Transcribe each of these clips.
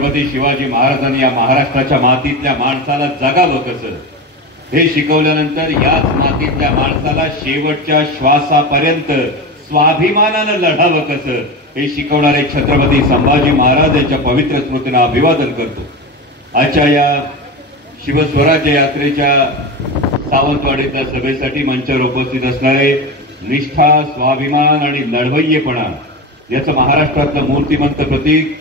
छत्रपती शिवाजी महाराजांनी या महाराष्ट्राच्या मातीतल्या माणसाला जगावं कसं हे शिकवल्यानंतर याच मातीतल्या माणसाला शेवटच्या श्वासापर्यंत स्वाभिमानानं लढावं कसं हे शिकवणारे छत्रपती संभाजी महाराज यांच्या पवित्र स्मृतींना अभिवादन करतो। आजच्या या शिवस्वराज्य यात्रेच्या सावंतवाडीतल्या सभेसाठी मंचावर उपस्थित असणारे निष्ठा, स्वाभिमान आणि लढवय्येपणा याचं महाराष्ट्रातलं मूर्तिमंत प्रतीक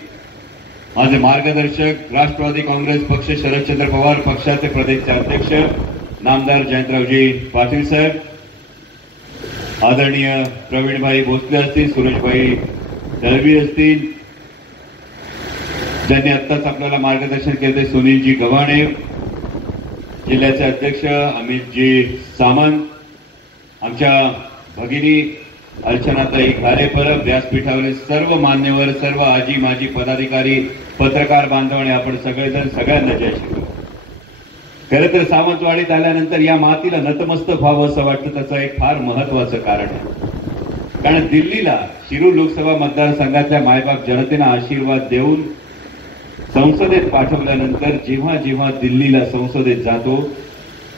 माझे मार्गदर्शक राष्ट्रवादी काँग्रेस पक्ष शरदचंद्र पवार पक्षाचे प्रदेशचे अध्यक्ष नामदार जयंतरावजी पाटील साहेब, आदरणीय प्रवीणभाई भोसले असतील, सुरेशभाई दळवी असतील, ज्यांनी आत्ताच आपल्याला मार्गदर्शन केले सुनीलजी गव्हाणे, जिल्ह्याचे अध्यक्ष अमितजी सामंत, आमच्या भगिनी अर्चनाताई घारेपर, व्यासपीठावरील सर्व मान्यवर, सर्व आजी माजी पदाधिकारी, पत्रकार बांधव आणि आपण सगळेजण सगळ्यांना जय श्रीराम। खरं तर सावंतवाडीत आल्यानंतर या मातीला नतमस्तक व्हावं असं वाटतं, त्याचं एक फार महत्वाचं कारण आहे। कारण दिल्लीला शिरूर लोकसभा मतदारसंघातल्या मायबाप जनतेनं आशीर्वाद देऊन संसदेत पाठवल्यानंतर जेव्हा जेव्हा दिल्लीला संसदेत जातो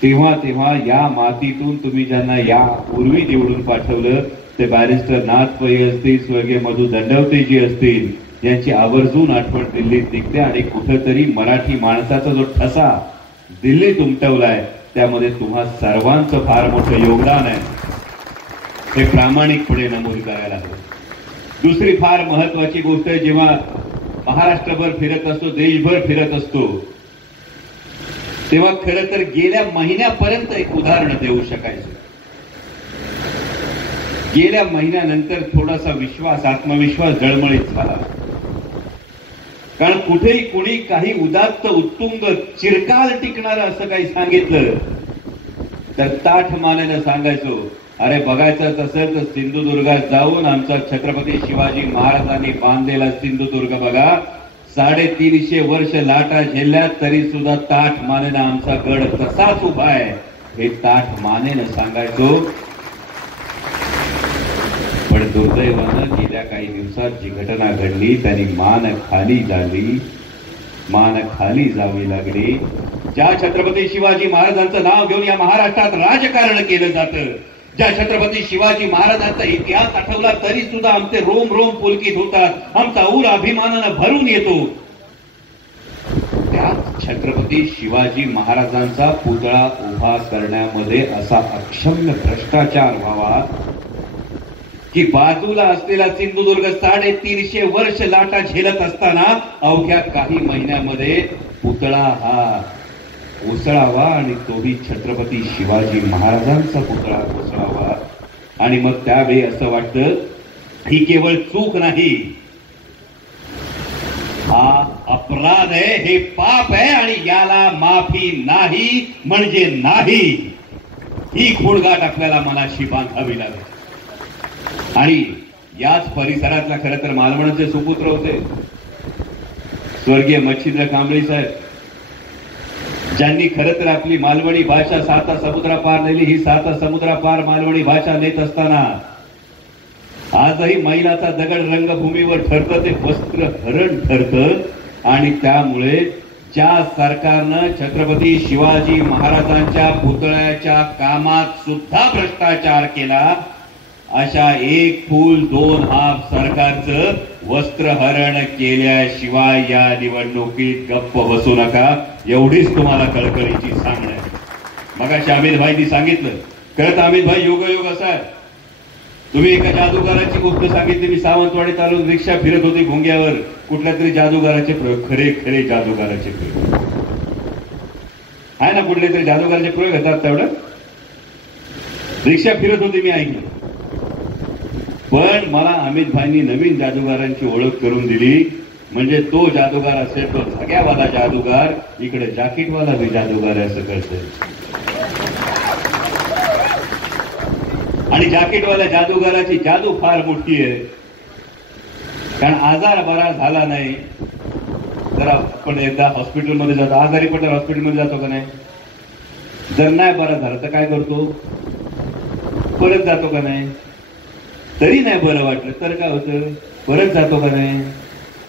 तेव्हा तेव्हा या मातीतून तुम्ही ज्यांना या पूर्वी निवडून पाठवलं ते बॅरिस्टर नाथ पै असतील, स्वर्गीय मधु दंडवतेजी असतील, यांची आवर्जून आठवण दिल्लीत निघते आणि कुठेतरी मराठी माणसाचा जो ठसा दिल्लीत उमटवलाय त्यामध्ये तुम्हा सर्वांचं फार मोठं योगदान आहे, हे प्रामाणिकपणे नमूद करायला हवं। दुसरी फार महत्वाची गोष्ट आहे, जेव्हा महाराष्ट्रभर फिरत असतो, देशभर फिरत असतो, तेव्हा खरं तर गेल्या महिन्यापर्यंत एक उदाहरण देऊ शकायचं। गेल्या महिन्यानंतर थोडासा विश्वास, आत्मविश्वास डळमळीत झाला। कारण कुठेही कुणी काही उदात्त, उत्तुंग, चिरकाल टिकणारं असं काही सांगितलं तर ताठ मानेनं सांगायचो, अरे बघायचं असेल तर सिंधुदुर्गात जाऊन आमचा छत्रपती शिवाजी महाराजांनी बांधलेला सिंधुदुर्ग बघा, 350 वर्ष लाटा झेलल्या तरी सुद्धा ताठ मानेनं आमचा गड तसाच उभा आहे, हे ताठ मानेनं सांगायचो। पण दुर्दैवानं गेल्या काही दिवसात जी घटना घडली त्यांनी मान खाली जावी लागली। ज्या छत्रपती शिवाजी महाराजांचं नाव घेऊन या महाराष्ट्रात राजकारण केलं जातं, ज्या छत्रपती शिवाजी महाराजांचा इतिहास आठवला तरी सुद्धा आमचे रोम रोम पुलकित होतात, आमचा ऊर अभिमानानं भरून येतो, त्या छत्रपती शिवाजी महाराजांचा पुतळा उभा करण्यामध्ये असा अक्षम्य भ्रष्टाचार व्हावा की बाजूला असलेला सिंधुदुर्ग 350 वर्ष लाटा झेलत असताना अवघ्या काही महिन्यामध्ये पुतळा हा कोसळावा आणि तोही छत्रपती शिवाजी महाराजांचा पुतळा कोसळावा। आणि मग त्यावेळी असं वाटतं ही केवळ चूक नाही, हा अपराध आहे, हे पाप आहे आणि याला माफी नाही म्हणजे नाही, ही खोडगाठ आपल्याला मनाशी बांधावी लागेल। आणि याच परिसरातला खरं तर मालवणचे सुपुत्र होते स्वर्गीय मच्छिंद्र कांबळे साहेब, ज्यांनी खरं तर आपली मालवणी भाषा 7 समुद्रापार नेली। ही 7 समुद्रापार मालवणी भाषा नेत असताना आजही मैलाचा दगड रंगभूमीवर ठरतं, ते वस्त्र हरण ठरतं। आणि त्यामुळे ज्या सरकारनं छत्रपती शिवाजी महाराजांच्या पुतळ्याच्या कामात सुद्धा भ्रष्टाचार केला, अशा 1 फूल 2 हात सरकारचं वस्त्रहरण केल्याशिवाय या निवडणुकीत गप्प बसू नका, एवढीच तुम्हाला कळकळीची सांगणं आहे। मगाशी अमित भाईंनी सांगितलं, खरं तर अमित भाई योगायोग असा आहे, तुम्ही एका जादूगाराची गोष्ट सांगितली, मी सावंतवाडीत आलो, रिक्षा फिरत होती भोंग्यावर, कुठल्या तरी जादूगाराचे प्रयोग, खरे खरे जादूगाराचे प्रयोग आहे ना, कुठले तरी जादूगाराचे प्रयोग येतात तेवढं, रिक्षा फिरत होती मी ऐकली। पण मला अमित भाईंनी नवीन जादूगारांची ओळख करून दिली, म्हणजे तो जादूगार असेल तो सगळ्यावाला जादूगार, इकडे जाकीटवाला बी जादूगार असं कळतंय। आणि जाकीटवाल्या जादूगाराची जादू फार मोठी आहे, कारण आजार बरा झाला नाही तर आपण एकदा हॉस्पिटलमध्ये जातो, आजारी पडल्यावर हॉस्पिटलमध्ये जातो का नाही, जर नाही बरा झाला तर काय करतो, परत जातो का नाही, तरी नाही बरं वाटलं तर काय होतं, परत जातो का नाही,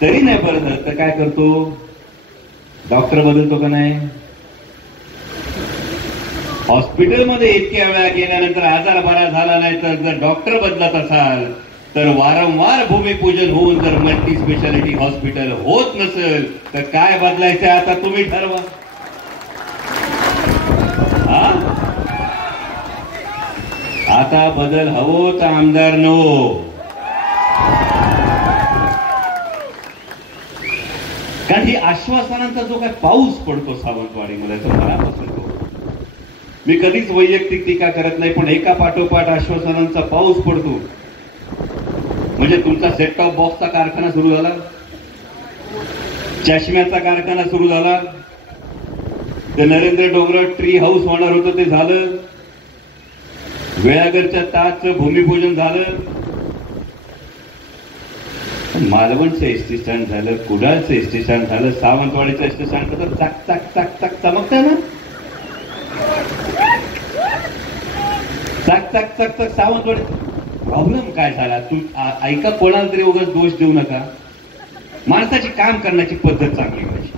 तरी नाही बरं झालं तर काय करतो, डॉक्टर बदलतो का नाही? हॉस्पिटलमध्ये इतक्या वेळा गेल्यानंतर आजार बरा झाला नाही तर जर डॉक्टर बदलत असाल तर वारंवार भूमिपूजन होऊन जर मल्टी स्पेशालिटी हॉस्पिटल होत नसेल तर काय बदलायचं आता तुम्ही ठरवा. आता बदल हवो तर आमदार नो. कारण ही आश्वासनांचा जो काय पाऊस पडतो सावंतवाडीमध्ये तो मला पसंत. मी कधीच वैयक्तिक टीका करत नाही, पण एका पाठोपाठ आश्वासनांचा पाऊस पडतो. म्हणजे तुमचा सेट टॉप बॉक्सचा कारखाना सुरू झाला, चष्म्याचा कारखाना सुरू झाला, ते नरेंद्र डोंगरात ट्री हाऊस होणार होतं ते झालं, वेळागरच्या ताजचं भूमिपूजन झालं, मालवणचं एसटी स्टँड झालं, कुडाळचं एसटी स्टँड झालं, सावंतवाडीचं एसटी स्टँड कसं चाक चाक चाक चाक चमकतंय ना, चाक चाक चाक चाक सावंतवाडी. प्रॉब्लेम काय झाला तू ऐका, कोणाला तरी उगाच दोष देऊ नका. माणसाची काम करण्याची पद्धत चांगली पाहिजे.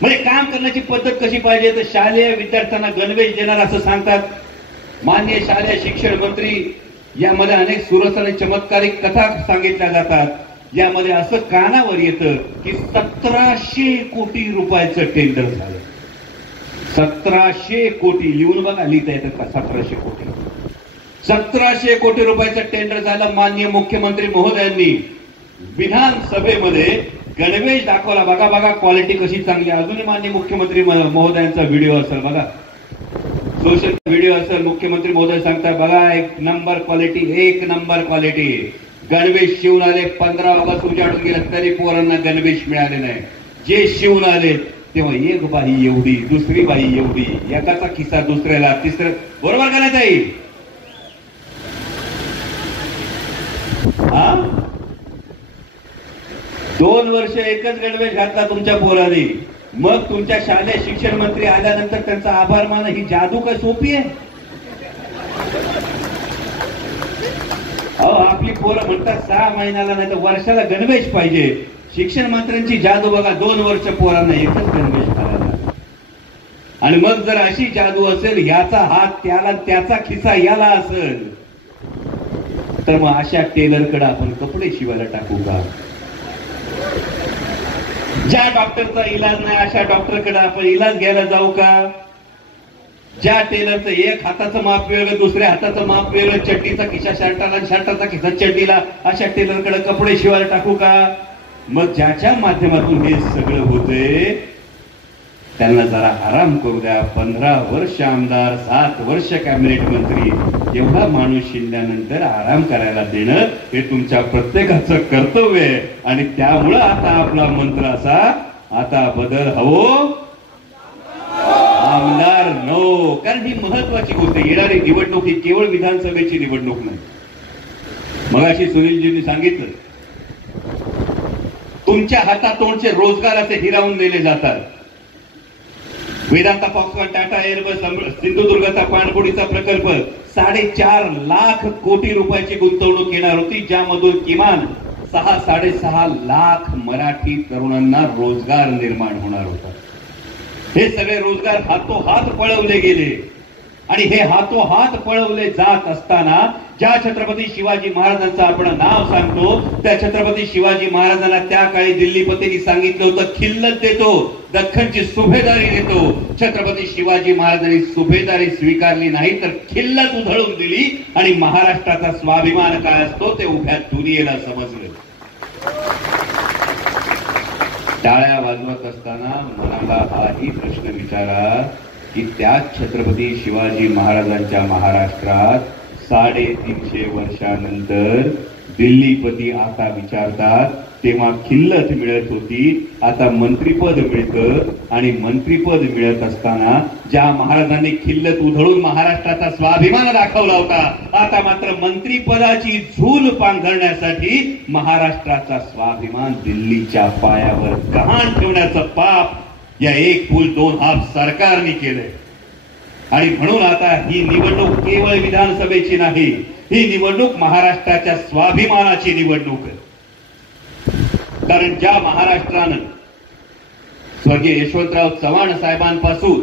म्हणजे काम करण्याची पद्धत कशी पाहिजे तर शालेय विद्यार्थ्यांना गणवेश देणार असं सांगतात माननीय शालेय शिक्षण मंत्री. यामध्ये अनेक सुरस आणि चमत्कारिक कथा सांगितल्या जातात. यामध्ये असं कानावर येतं की 1700 कोटी रुपयाचं टेंडर झालं. 1700 कोटी लिहून बघा, लिहिता येतं का 1700 कोटी. 1700 कोटी रुपयाचं टेंडर झालं. माननीय मुख्यमंत्री महोदयांनी विधानसभेमध्ये गणवेश दाखवला. बघा बघा क्वालिटी कशी चांगली. अजूनही माननीय मुख्यमंत्री महोदयांचा व्हिडिओ असेल बघा, सोशल व्हिडिओ असेल, मुख्यमंत्री महोदय सांगतात बघा एक नंबर क्वालिटी, एक नंबर क्वालिटी. गणवेश शिवून आले, 15 ऑगस्ट उजाडून गेले तरी पोरांना गणवेश मिळाले नाही. जे शिवून आले तेव्हा एक बाई एवढी, दुसरी बाई एवढी, एकाचा खिसा दुसऱ्याला, तिसऱ्या. बरोबर का नाही ताई? 2 वर्ष एकच गणवेश घातला तुमच्या पोरांनी. मग तुमच्या शालेय शिक्षण मंत्री आल्यानंतर त्यांचा आभार मानणं ही जादू काय सोपी आहे? आपली पोरं म्हणतात 6 महिन्याला नाही तर वर्षाला गणवेश पाहिजे. शिक्षण मंत्र्यांची जादू बघा, 2 वर्ष पोरांना एकच गणवेश घालायला. आणि मग जर अशी जादू असेल, याचा हात त्याला, त्याचा खिसा याला असेल, तर मग अशा टेलरकडे आपण कपडे शिवायला टाकू का? ज्या डॉक्टरचा इलाज नाही अशा डॉक्टरकडे आपण इलाज घ्यायला जाऊ का? ज्या टेलरचं एक हाताचं माप वेगळं, दुसऱ्या हाताचं माप वेगळं, चड्डीचा खिसा शर्टाला, शर्टाचा खिसा चड्डीला, अशा टेलरकडे कपडे शिवायला टाकू का? मग ज्याच्या माध्यमातून हे सगळं होतंय त्यांना जरा आराम करू द्या. 15 वर्ष आमदार, 7 वर्ष कॅबिनेट मंत्री, एवढा माणूस शिरल्यानंतर आराम करायला देणं हे तुमच्या प्रत्येकाचं कर्तव्य आहे. आणि त्यामुळं आता आपला मंत्र असा, आता बदल हवो, आमदार नो. कारण ही महत्वाची गोष्ट आहे. येणारी निवडणूक ही केवळ विधानसभेची निवडणूक नाही. मगाशी सुनीलजींनी सांगितलं, तुमच्या हातातोंडचे रोजगार असे हिरावून दिले जातात. वेदांता, फॉक्सकॉन, टाटा एअरबस, सिंधुदुर्गचा पाणबुडीचा प्रकल्प 4.5 लाख कोटी रुपयाची गुंतवणूक येणार होती, ज्यामधून किमान 6-6.5 लाख मराठी तरुणांना रोजगार निर्माण होणार होता. हे सगळे रोजगार हातोहात पळवले गेले. आणि हे हातोहात पळवले जात असताना ज्या छत्रपती शिवाजी महाराजांचं आपण नाव सांगतो, त्या छत्रपती शिवाजी महाराजांना त्या काळी दिल्लीपतींनी सांगितलं होतं, खिल्लत देतो, दख्खनची सुभेदारी देतो. छत्रपती शिवाजी महाराजांनी सुभेदारी स्वीकारली नाही तर खिल्लत उधळून दिली. आणि महाराष्ट्राचा स्वाभिमान काय असतो ते उभ्या दुनियेला समजलं. टाळ्या वाजवत असताना मनाला हाही प्रश्न विचारा की त्याच छत्रपती शिवाजी महाराजांच्या महाराष्ट्रात 350 वर्षानंतर दिल्लीपती आता विचारतात, तेव्हा खिल्लत मिळत होती, आता मंत्रीपद मिळतं. आणि मंत्रीपद मिळत असताना ज्या महाराजांनी खिल्लत उधळून महाराष्ट्राचा स्वाभिमान दाखवला होता, आता मात्र मंत्रीपदाची झूल पांघरण्यासाठी महाराष्ट्राचा स्वाभिमान दिल्लीच्या पायावर गहाण ठेवण्याचं पाप या 1 पूल 2 हात सरकारने केलंय. आणि म्हणून आता ही निवडणूक केवळ विधानसभेची नाही, ही निवडणूक महाराष्ट्राच्या स्वाभिमानाची निवडणूक आहे. कारण ज्या महाराष्ट्रानं स्वर्गीय यशवंतराव चव्हाण साहेबांपासून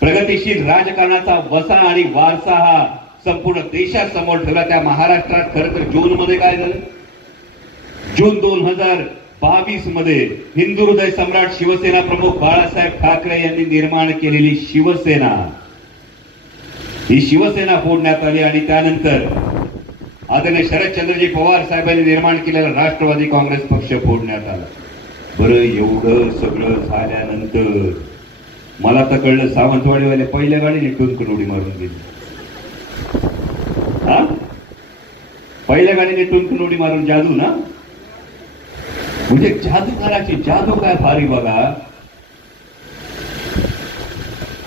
प्रगतीशील राजकारणाचा वसा आणि वारसा हा संपूर्ण देशासमोर ठेवला, त्या महाराष्ट्रात खरं तर जून मध्ये काय झालं? जून 2022 मध्ये हिंदू हृदय सम्राट शिवसेना प्रमुख बाळासाहेब ठाकरे यांनी निर्माण केलेली शिवसेना, ही शिवसेना फोडण्यात आली आणि त्यानंतर आदरणीय शरदचंद्रजी पवार साहेबांनी निर्माण केलेला राष्ट्रवादी काँग्रेस पक्ष फोडण्यात आला. बरं, एवढं सगळं झाल्यानंतर मला तर कळलं सावंतवाडीवाले पहिल्या गाडीने टुनकन उडी मारून गेली. हा, पहिल्या गाडीने टुनकन उडी मारून जादू ना, म्हणजे जादूगाराची जादू काय भारी बघा.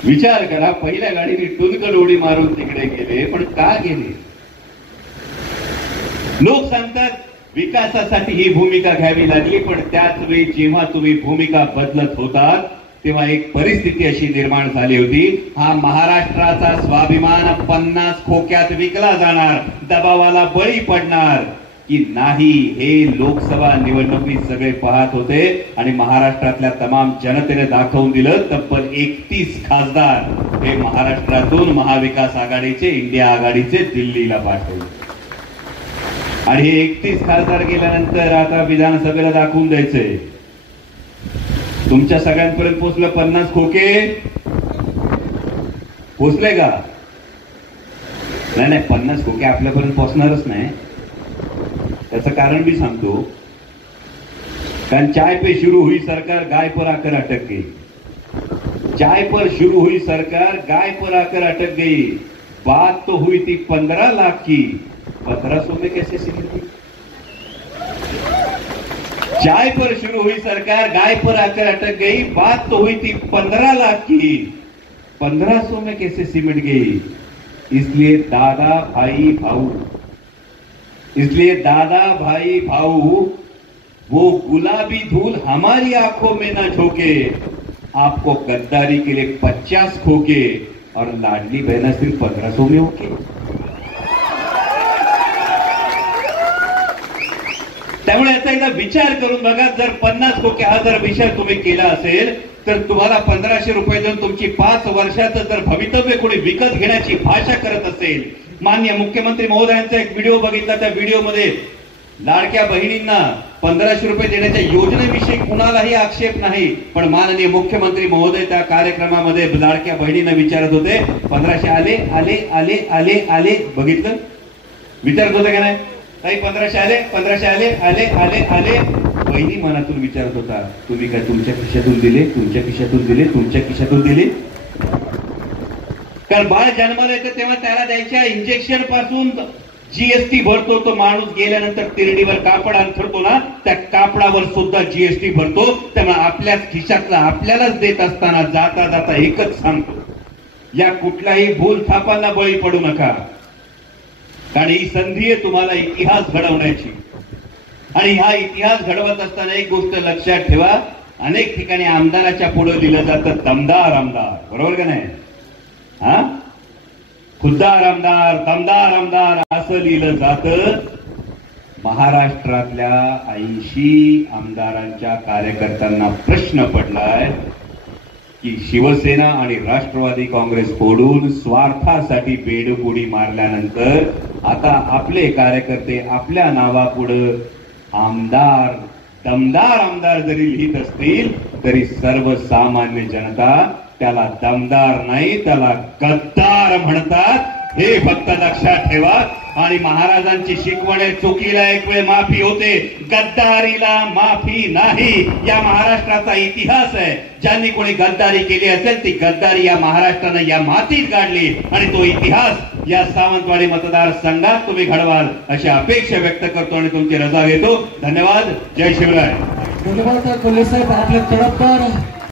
विचार करा, पहिल्या गाडीने टुनकन उडी मारून तिकडे गेले, पण का गेले? लोक सांगतात विकासासाठी ही भूमिका घ्यावी लागली, पण त्याच वेळी जेव्हा तुम्ही भूमिका बदलत होतात तेव्हा एक परिस्थिती अशी निर्माण झाली होती, हा महाराष्ट्राचा स्वाभिमान 50 खोक्यात विकला जाणार, दबावाला बळी पडणार की नाही, हे लोकसभा निवडणुकीत सगळे पाहत होते आणि महाराष्ट्रातल्या तमाम जनतेने दाखवून दिलं. तब्बल 31 खासदार हे महाराष्ट्रातून महाविकास आघाडीचे, इंडिया आघाडीचे दिल्लीला पाठवले आणि हे 31 खासदार गेल्यानंतर आता विधानसभेला दाखवून द्यायचंय तुमच्या सगळ्यांपर्यंत पोहोचलं. 50 खोके पोहोचले का? नाही, 50 खोके आपल्यापर्यंत पोहोचणारच नाही. त्याचं कारण भी सांगतो, कारण चाय पे शुरू हुई सरकार गाय पर आकर अटक गई. चाय पर शुरू हुई सरकार गाय पर आकर अटक गई. बात तो हुई थी 15 लाख की, 1500 में कैसे सिमट गई? चाय पर शुरू हुई सरकार गाय पर आकर अटक गई. बात तो हुई थी 15 लाख की, 1500 में कैसे सिमट गई? इसलिए दादा भाई भाऊ, इसलिए दादा भाई भाऊ, वो गुलाबी धूल हमारी आंखों में न झोंके. आपको गद्दारी के लिए 50 खोके और लाडली बहना सिर्फ 1500 में होके. त्यामुळे याचा एकदा विचार करून बघा. जर 50 खोके हा जर विचार तुम्ही केला असेल तर तुम्हाला 1500 रुपये देऊन तुमची 5 वर्षाचं जर भवितव्य कोणी विकत घेण्याची भाषा करत असेल. माननीय मुख्यमंत्री महोदयांचा एक व्हिडिओ बघितला, त्या व्हिडिओमध्ये लाडक्या बहिणींना 1500 रुपये देण्याच्या योजनेविषयी कुणालाही आक्षेप नाही, पण माननीय मुख्यमंत्री महोदय त्या कार्यक्रमामध्ये लाडक्या बहिणींना विचारत होते 1500 आले आले आले आले आले, बघितलं? विचारत होते का नाही? ताई 1500 आले, 1500 आले आले आले आले. बहिणी मनातून विचारत होता, तुम्ही काय तुमच्या खिशातून दिले, तुमच्या खिशातून दिले, तुमच्या खिशातून दिले? कारण बाळ जन्माला येतं तेव्हा त्याला द्यायच्या इंजेक्शन पासून जीएसटी भरतो. तो माणूस गेल्यानंतर तिरडीवर कापड अंथरतो ना, त्या कापडावर सुद्धा जीएसटी भरतो. त्यामुळे आपल्याच खिशातला आपल्यालाच देत असताना जाता जाता एकच सांगतो, या कुठल्याही भूल थापांना बळी पडू नका. कारण ही संधी आहे तुम्हाला इतिहास घडवण्याची, आणि हा इतिहास घडवत असताना एक गोष्ट लक्षात ठेवा, अनेक ठिकाणी आमदाराच्या पुढे लिहिलं जातं दमदार आमदार, बरोबर का नाही? हा, खुद्दार आमदार, दमदार आमदार असं लिहिलं जातं. महाराष्ट्रातल्या 80 आमदारांच्या कार्यकर्त्यांना प्रश्न पडलाय की शिवसेना आणि राष्ट्रवादी काँग्रेस फोडून स्वार्थासाठी बेडुबुडी मारल्यानंतर आता आपले कार्यकर्ते आपल्या नावापुढे आमदार, दमदार आमदार जरी लिहित असतील तरी सर्वसामान्य जनता त्याला दमदार नाही, त्याला गद्दार म्हणतात. हे फक्त लक्षात ठेवा. आणि महाराजांची शिकवण आहे, चुकीला एक वेळ माफी होते, गद्दारीला माफी नाही. या महाराष्ट्राचा इतिहास आहे. ज्यांनी कोणी गद्दारी केली असेल ती गद्दारी या महाराष्ट्रानं या मातीत काढली, आणि तो इतिहास या सावंतवाडी मतदारसंघात तुम्ही घडवाल अशी अपेक्षा व्यक्त करतो आणि तुमची रजा घेतो. धन्यवाद. जय शिवराय. धन्यवाद कोल्हे साहेब, आपले तडफदार